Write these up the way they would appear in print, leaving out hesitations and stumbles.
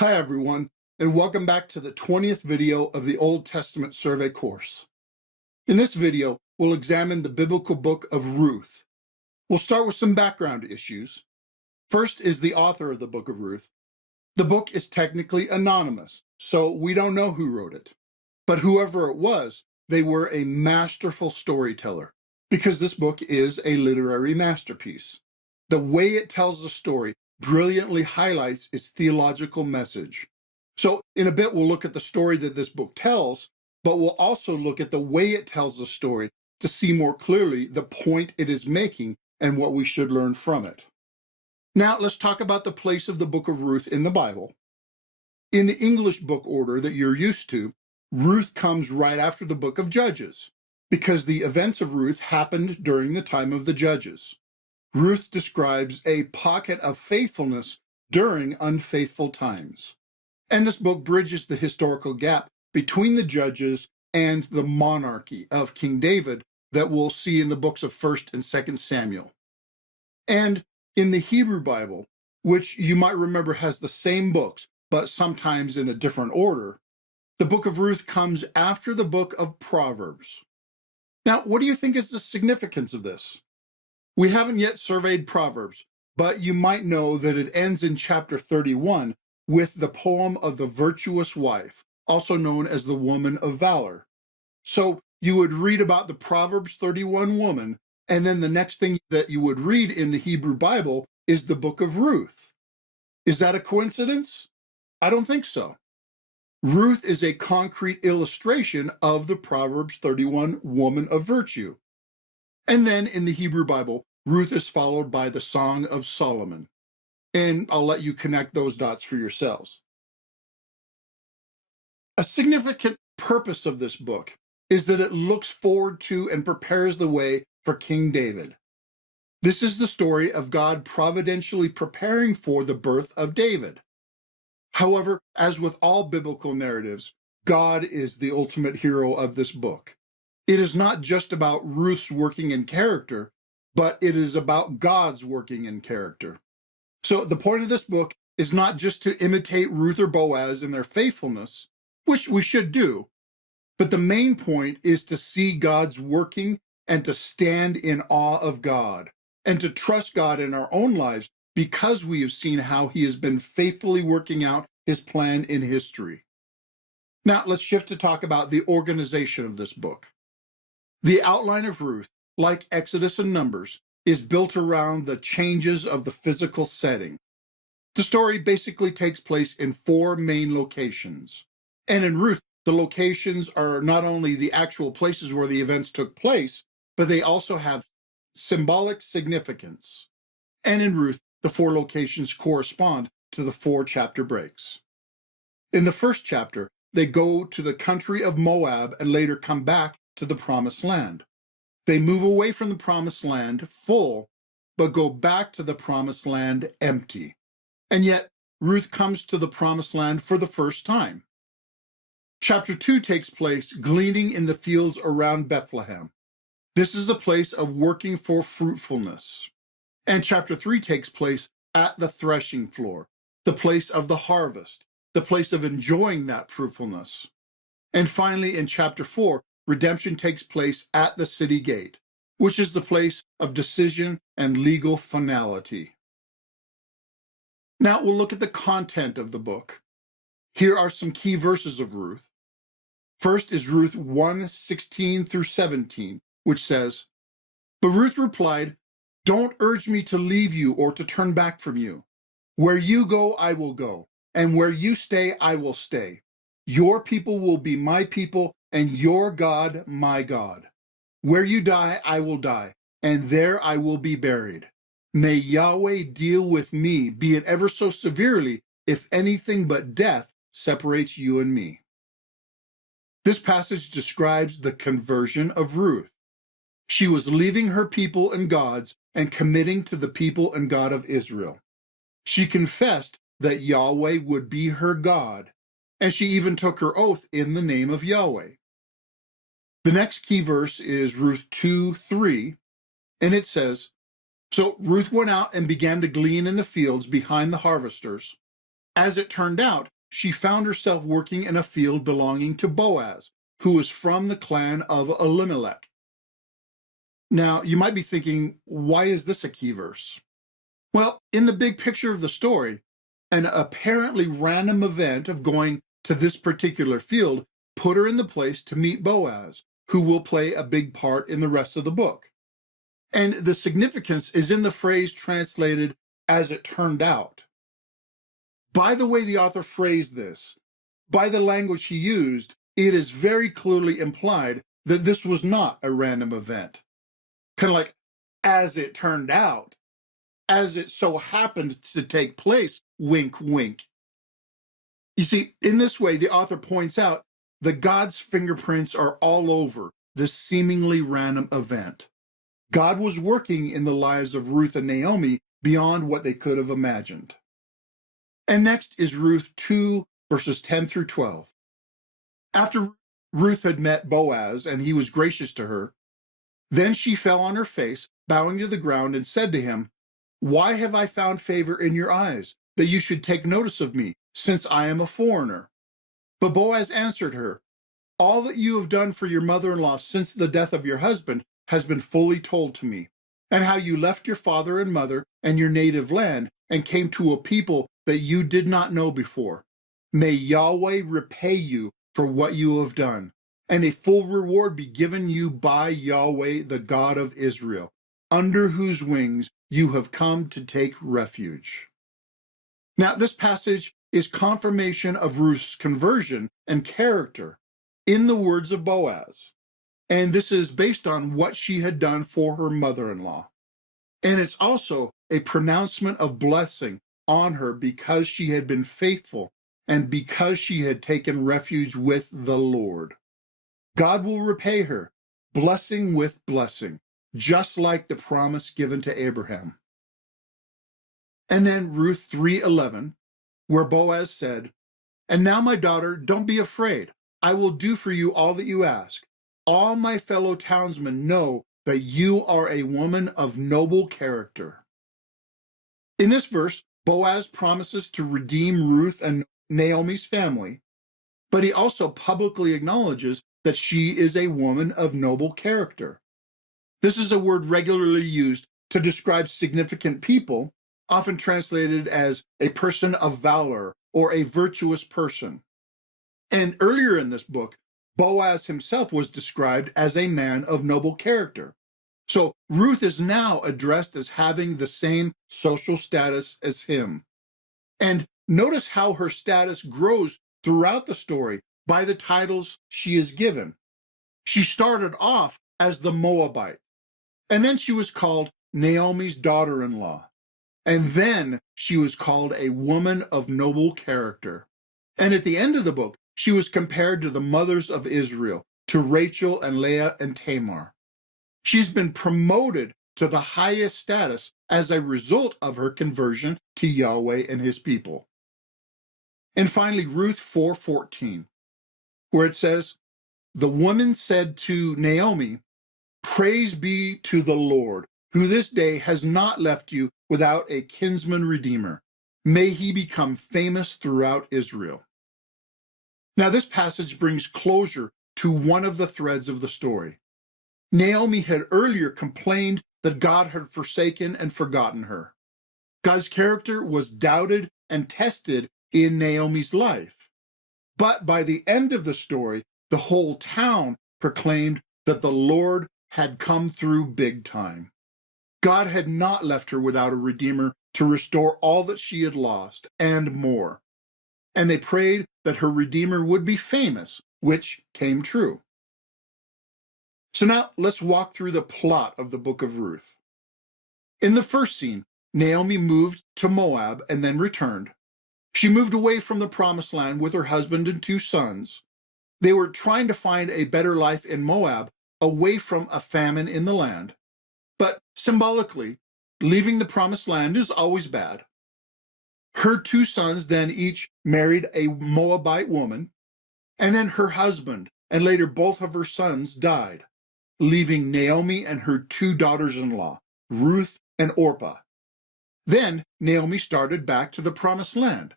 Hi everyone, and welcome back to the 20th video of the Old Testament survey course. In this video, we'll examine the biblical book of Ruth. We'll start with some background issues. First is the author of the book of Ruth. The book is technically anonymous, so we don't know who wrote it. But whoever it was, they were a masterful storyteller, because this book is a literary masterpiece. The way it tells the story brilliantly highlights its theological message. So in a bit, we'll look at the story that this book tells, but we'll also look at the way it tells the story to see more clearly the point it is making and what we should learn from it. Now, let's talk about the place of the book of Ruth in the Bible. In the English book order that you're used to, Ruth comes right after the book of Judges, because the events of Ruth happened during the time of the Judges. Ruth describes a pocket of faithfulness during unfaithful times. And this book bridges the historical gap between the Judges and the monarchy of King David that we'll see in the books of 1st and 2nd Samuel. And in the Hebrew Bible, which you might remember has the same books, but sometimes in a different order, the book of Ruth comes after the book of Proverbs. Now, what do you think is the significance of this? We haven't yet surveyed Proverbs, but you might know that it ends in chapter 31 with the poem of the virtuous wife, also known as the woman of valor. So you would read about the Proverbs 31 woman, and then the next thing that you would read in the Hebrew Bible is the book of Ruth. Is that a coincidence? I don't think so. Ruth is a concrete illustration of the Proverbs 31 woman of virtue. And then in the Hebrew Bible, Ruth is followed by the Song of Solomon. And I'll let you connect those dots for yourselves. A significant purpose of this book is that it looks forward to and prepares the way for King David. This is the story of God providentially preparing for the birth of David. However, as with all biblical narratives, God is the ultimate hero of this book. It is not just about Ruth's working in character, but it is about God's working in character. So the point of this book is not just to imitate Ruth or Boaz in their faithfulness, which we should do, but the main point is to see God's working and to stand in awe of God and to trust God in our own lives because we have seen how he has been faithfully working out his plan in history. Now let's shift to talk about the organization of this book. The outline of Ruth, like Exodus and Numbers, is built around the changes of the physical setting. The story basically takes place in 4 main locations. And in Ruth, the locations are not only the actual places where the events took place, but they also have symbolic significance. And in Ruth, the 4 locations correspond to the 4 chapter breaks. In the first chapter, they go to the country of Moab and later come back to the promised land. They move away from the promised land full, but go back to the promised land empty. And yet, Ruth comes to the promised land for the first time. Chapter 2 takes place gleaning in the fields around Bethlehem. This is a place of working for fruitfulness. And chapter 3 takes place at the threshing floor, the place of the harvest, the place of enjoying that fruitfulness. And finally, in chapter 4, redemption takes place at the city gate, which is the place of decision and legal finality. Now we'll look at the content of the book. Here are some key verses of Ruth. First is Ruth 1:16 through 17, which says, "But Ruth replied, 'Don't urge me to leave you or to turn back from you. Where you go, I will go, and where you stay, I will stay. Your people will be my people, and your God, my God. Where you die, I will die, and there I will be buried. May Yahweh deal with me, be it ever so severely, if anything but death separates you and me.'" This passage describes the conversion of Ruth. She was leaving her people and God's and committing to the people and God of Israel. She confessed that Yahweh would be her God, and she even took her oath in the name of Yahweh. The next key verse is Ruth 2:3, and it says, "So Ruth went out and began to glean in the fields behind the harvesters. As it turned out, she found herself working in a field belonging to Boaz, who was from the clan of Elimelech. Now, you might be thinking, why is this a key verse? Well, in the big picture of the story, an apparently random event of going to this particular field put her in the place to meet Boaz, who will play a big part in the rest of the book. And the significance is in the phrase translated, as it turned out. By the way the author phrased this, by the language he used, it is very clearly implied that this was not a random event. Kind of like, as it turned out, as it so happened to take place, wink, wink. You see, in this way, the author points out that God's fingerprints are all over this seemingly random event. God was working in the lives of Ruth and Naomi beyond what they could have imagined. And next is Ruth 2, verses 10 through 12. After Ruth had met Boaz and he was gracious to her, then she fell on her face, bowing to the ground, and said to him, "Why have I found favor in your eyes, that you should take notice of me, since I am a foreigner?" But Boaz answered her, "All that you have done for your mother-in-law since the death of your husband has been fully told to me, and how you left your father and mother and your native land and came to a people that you did not know before. May Yahweh repay you for what you have done, and a full reward be given you by Yahweh, the God of Israel, under whose wings you have come to take refuge." Now, this passage is confirmation of Ruth's conversion and character in the words of Boaz. And this is based on what she had done for her mother-in-law. And it's also a pronouncement of blessing on her because she had been faithful and because she had taken refuge with the Lord. God will repay her, blessing with blessing, just like the promise given to Abraham. And then Ruth 3:11, where Boaz said, "And now, my daughter, don't be afraid. I will do for you all that you ask. All my fellow townsmen know that you are a woman of noble character." In this verse, Boaz promises to redeem Ruth and Naomi's family, but he also publicly acknowledges that she is a woman of noble character. This is a word regularly used to describe significant people, often translated as a person of valor or a virtuous person. And earlier in this book, Boaz himself was described as a man of noble character. So Ruth is now addressed as having the same social status as him. And notice how her status grows throughout the story by the titles she is given. She started off as the Moabite, and then she was called Naomi's daughter-in-law. And then she was called a woman of noble character. And at the end of the book, she was compared to the mothers of Israel, to Rachel and Leah and Tamar. She's been promoted to the highest status as a result of her conversion to Yahweh and his people. And finally, Ruth 4:14, where it says, "The woman said to Naomi, 'Praise be to the Lord, who this day has not left you without a kinsman redeemer. May he become famous throughout Israel.'" Now, this passage brings closure to one of the threads of the story. Naomi had earlier complained that God had forsaken and forgotten her. God's character was doubted and tested in Naomi's life. But by the end of the story, the whole town proclaimed that the Lord had come through big time. God had not left her without a redeemer to restore all that she had lost and more. And they prayed that her redeemer would be famous, which came true. So now let's walk through the plot of the book of Ruth. In the first scene, Naomi moved to Moab and then returned. She moved away from the promised land with her husband and 2 sons. They were trying to find a better life in Moab, away from a famine in the land. But symbolically, leaving the promised land is always bad. Her 2 sons then each married a Moabite woman, and then her husband and later both of her sons died, leaving Naomi and her 2 daughters-in-law, Ruth and Orpah. Then Naomi started back to the promised land.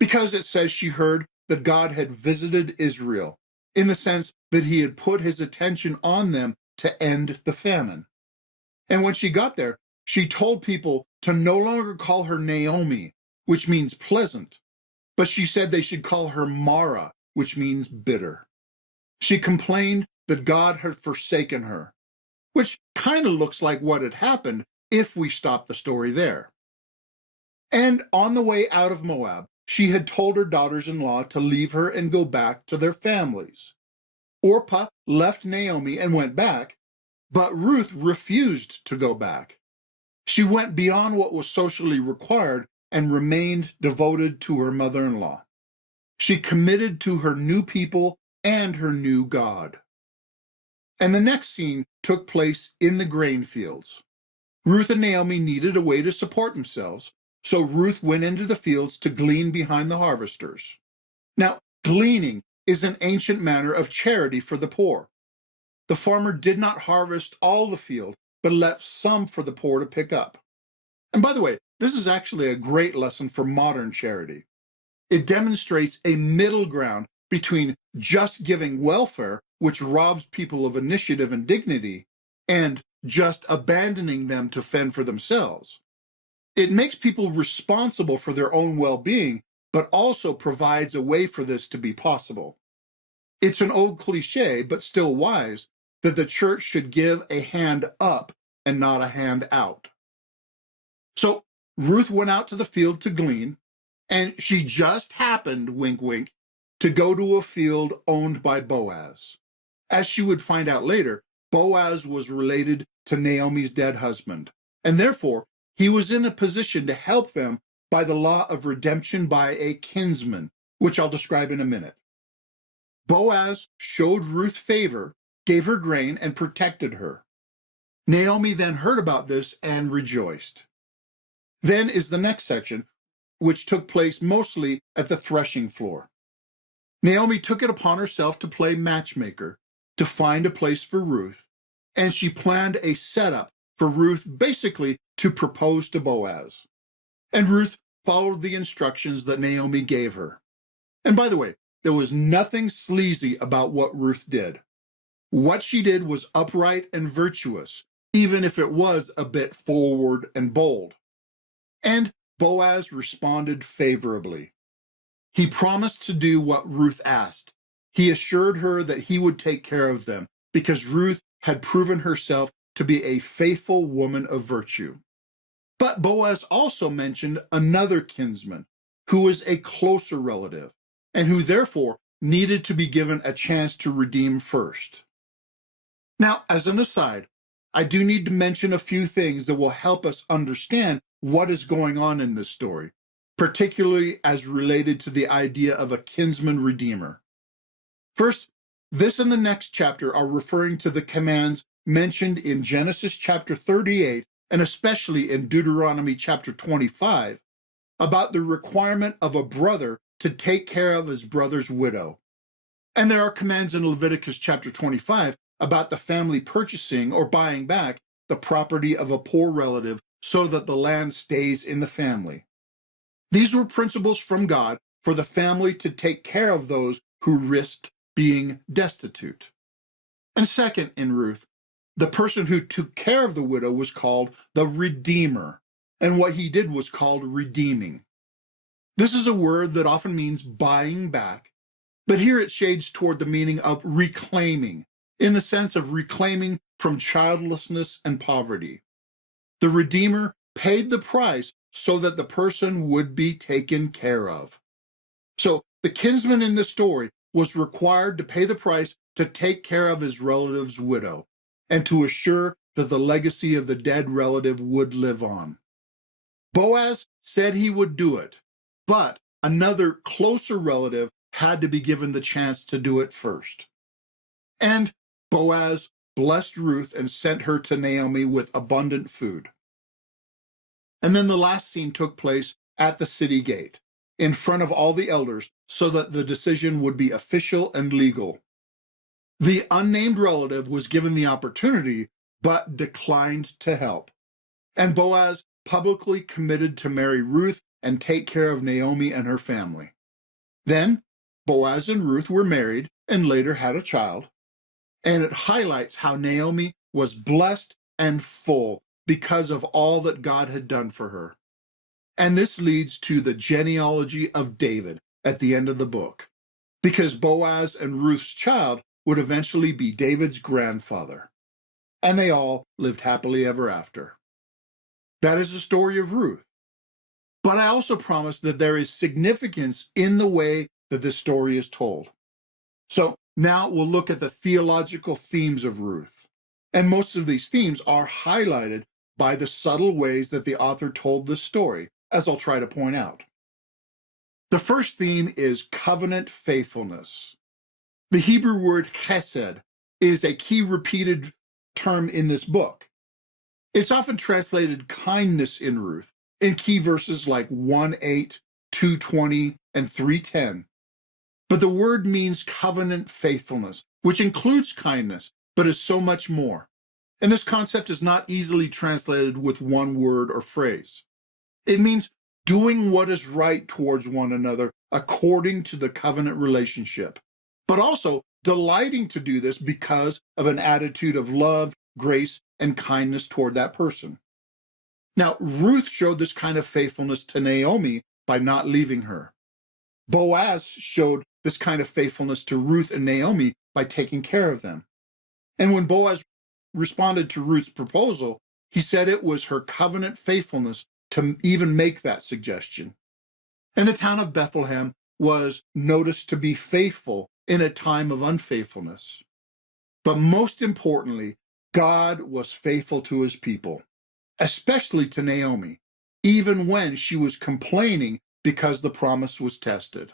because it says she heard that God had visited Israel, in the sense that he had put his attention on them to end the famine. And when she got there, she told people to no longer call her Naomi, which means pleasant, but she said they should call her Mara, which means bitter. She complained that God had forsaken her, which kind of looks like what had happened if we stop the story there. And on the way out of Moab, she had told her daughters-in-law to leave her and go back to their families. Orpah left Naomi and went back, but Ruth refused to go back. She went beyond what was socially required and remained devoted to her mother-in-law. She committed to her new people and her new God. And the next scene took place in the grain fields. Ruth and Naomi needed a way to support themselves, so Ruth went into the fields to glean behind the harvesters. Now, gleaning is an ancient manner of charity for the poor. The farmer did not harvest all the field, but left some for the poor to pick up. And by the way, this is actually a great lesson for modern charity. It demonstrates a middle ground between just giving welfare, which robs people of initiative and dignity, and just abandoning them to fend for themselves. It makes people responsible for their own well-being, but also provides a way for this to be possible. It's an old cliche, but still wise, that the church should give a hand up and not a hand out. So Ruth went out to the field to glean, and she just happened, wink, wink, to go to a field owned by Boaz. As she would find out later, Boaz was related to Naomi's dead husband, and therefore he was in a position to help them by the law of redemption by a kinsman, which I'll describe in a minute. Boaz showed Ruth favor, gave her grain, and protected her. Naomi then heard about this and rejoiced. Then is the next section, which took place mostly at the threshing floor. Naomi took it upon herself to play matchmaker, to find a place for Ruth, and she planned a setup for Ruth basically to propose to Boaz. And Ruth followed the instructions that Naomi gave her. And by the way, there was nothing sleazy about what Ruth did. What she did was upright and virtuous, even if it was a bit forward and bold. And Boaz responded favorably. He promised to do what Ruth asked. He assured her that he would take care of them because Ruth had proven herself to be a faithful woman of virtue. But Boaz also mentioned another kinsman who was a closer relative and who therefore needed to be given a chance to redeem first. Now, as an aside, I do need to mention a few things that will help us understand what is going on in this story, particularly as related to the idea of a kinsman redeemer. First, this and the next chapter are referring to the commands mentioned in Genesis chapter 38 and especially in Deuteronomy chapter 25 about the requirement of a brother to take care of his brother's widow. And there are commands in Leviticus chapter 25 about the family purchasing or buying back the property of a poor relative so that the land stays in the family. These were principles from God for the family to take care of those who risked being destitute. And second, in Ruth, the person who took care of the widow was called the Redeemer, and what he did was called redeeming. This is a word that often means buying back, but here it shades toward the meaning of reclaiming, in the sense of reclaiming from childlessness and poverty. The Redeemer paid the price so that the person would be taken care of. So the kinsman in this story was required to pay the price to take care of his relative's widow and to assure that the legacy of the dead relative would live on. Boaz said he would do it, but another closer relative had to be given the chance to do it first. And Boaz blessed Ruth and sent her to Naomi with abundant food. And then the last scene took place at the city gate, in front of all the elders, so that the decision would be official and legal. The unnamed relative was given the opportunity, but declined to help. And Boaz publicly committed to marry Ruth and take care of Naomi and her family. Then Boaz and Ruth were married and later had a child. And it highlights how Naomi was blessed and full because of all that God had done for her. And this leads to the genealogy of David at the end of the book, because Boaz and Ruth's child would eventually be David's grandfather. And they all lived happily ever after. That is the story of Ruth. But I also promise that there is significance in the way that this story is told. So now we'll look at the theological themes of Ruth. And most of these themes are highlighted by the subtle ways that the author told this story, as I'll try to point out. The first theme is covenant faithfulness. The Hebrew word chesed is a key repeated term in this book. It's often translated kindness in Ruth, in key verses like 1:8, 2:20, and 3:10. But the word means covenant faithfulness, which includes kindness, but is so much more. And this concept is not easily translated with one word or phrase. It means doing what is right towards one another according to the covenant relationship, but also delighting to do this because of an attitude of love, grace, and kindness toward that person. Now, Ruth showed this kind of faithfulness to Naomi by not leaving her. Boaz showed this kind of faithfulness to Ruth and Naomi by taking care of them. And when Boaz responded to Ruth's proposal, he said it was her covenant faithfulness to even make that suggestion. And the town of Bethlehem was noticed to be faithful in a time of unfaithfulness. But most importantly, God was faithful to his people, especially to Naomi, even when she was complaining because the promise was tested.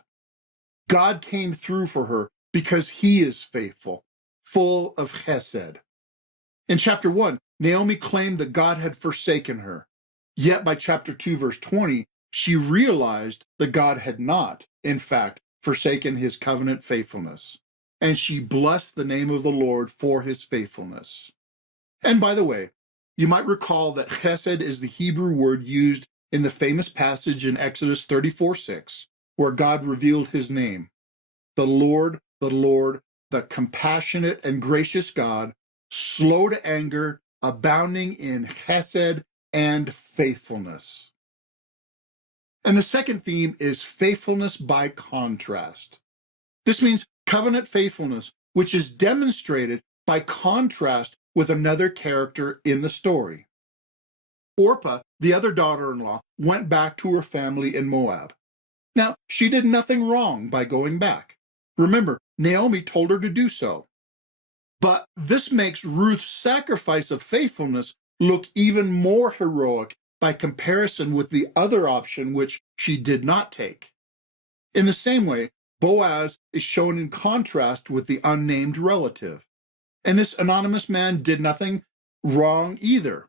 God came through for her because he is faithful, full of chesed. In chapter 1, Naomi claimed that God had forsaken her. Yet by chapter 2, verse 20, she realized that God had not, in fact, forsaken his covenant faithfulness. And she blessed the name of the Lord for his faithfulness. And by the way, you might recall that chesed is the Hebrew word used in the famous passage in Exodus 34:6, where God revealed his name. The Lord, the compassionate and gracious God, slow to anger, abounding in chesed and faithfulness. And the second theme is faithfulness by contrast. This means covenant faithfulness, which is demonstrated by contrast with another character in the story. Orpah, the other daughter-in-law, went back to her family in Moab. Now, she did nothing wrong by going back. Remember, Naomi told her to do so. But this makes Ruth's sacrifice of faithfulness look even more heroic by comparison with the other option which she did not take. In the same way, Boaz is shown in contrast with the unnamed relative. And this anonymous man did nothing wrong either.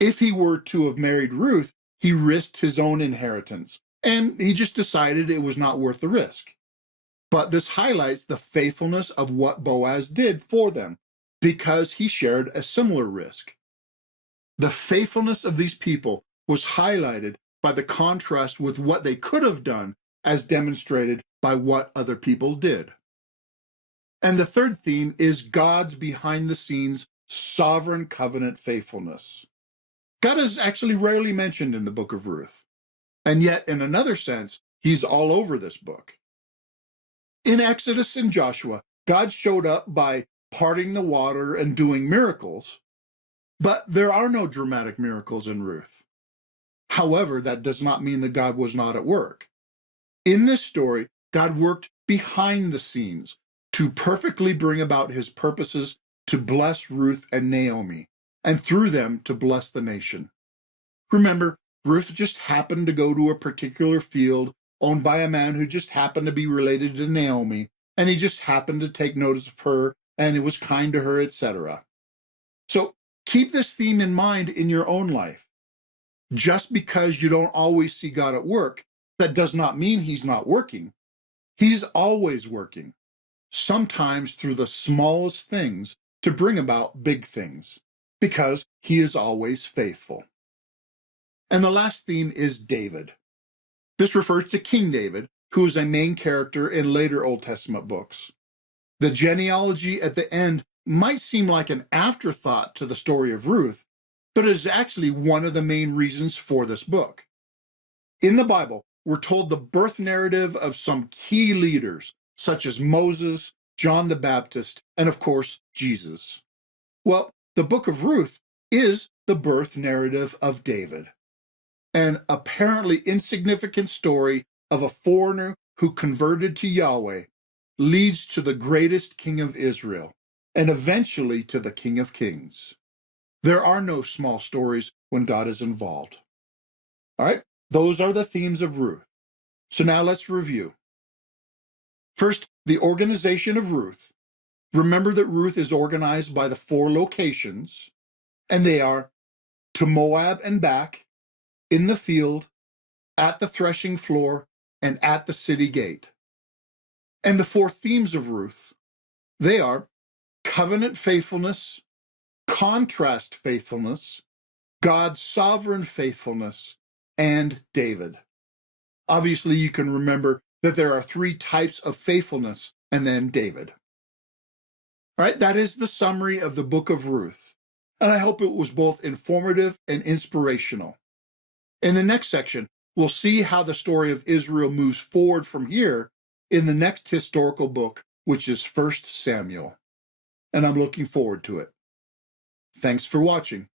If he were to have married Ruth, he risked his own inheritance, and he just decided it was not worth the risk. But this highlights the faithfulness of what Boaz did for them, because he shared a similar risk. The faithfulness of these people was highlighted by the contrast with what they could have done, as demonstrated by what other people did. And the third theme is God's behind-the-scenes sovereign covenant faithfulness. God is actually rarely mentioned in the book of Ruth, and yet in another sense, he's all over this book. In Exodus and Joshua, God showed up by parting the water and doing miracles, but there are no dramatic miracles in Ruth. However, that does not mean that God was not at work. In this story, God worked behind the scenes to perfectly bring about his purposes to bless Ruth and Naomi, and through them to bless the nation. Remember, Ruth just happened to go to a particular field owned by a man who just happened to be related to Naomi, and he just happened to take notice of her, and it was kind to her, etc. So keep this theme in mind in your own life. Just because you don't always see God at work, that does not mean he's not working. He's always working, sometimes through the smallest things to bring about big things, because he is always faithful. And the last theme is David. This refers to King David, who is a main character in later Old Testament books. The genealogy at the end might seem like an afterthought to the story of Ruth, but it is actually one of the main reasons for this book. In the Bible, we're told the birth narrative of some key leaders, such as Moses, John the Baptist, and of course, Jesus. Well, the book of Ruth is the birth narrative of David, an apparently insignificant story of a foreigner who converted to Yahweh leads to the greatest king of Israel, and eventually to the King of Kings. There are no small stories when God is involved. All right, those are the themes of Ruth. So now let's review. First, the organization of Ruth. Remember that Ruth is organized by the 4 locations, and they are to Moab and back, in the field, at the threshing floor, and at the city gate. And the 4 themes of Ruth, they are covenant faithfulness, contrast faithfulness, God's sovereign faithfulness, and David. Obviously, you can remember that there are 3 types of faithfulness, and then David. All right, that is the summary of the book of Ruth, and I hope it was both informative and inspirational. In the next section, we'll see how the story of Israel moves forward from here in the next historical book, which is 1 Samuel. And I'm looking forward to it. Thanks for watching.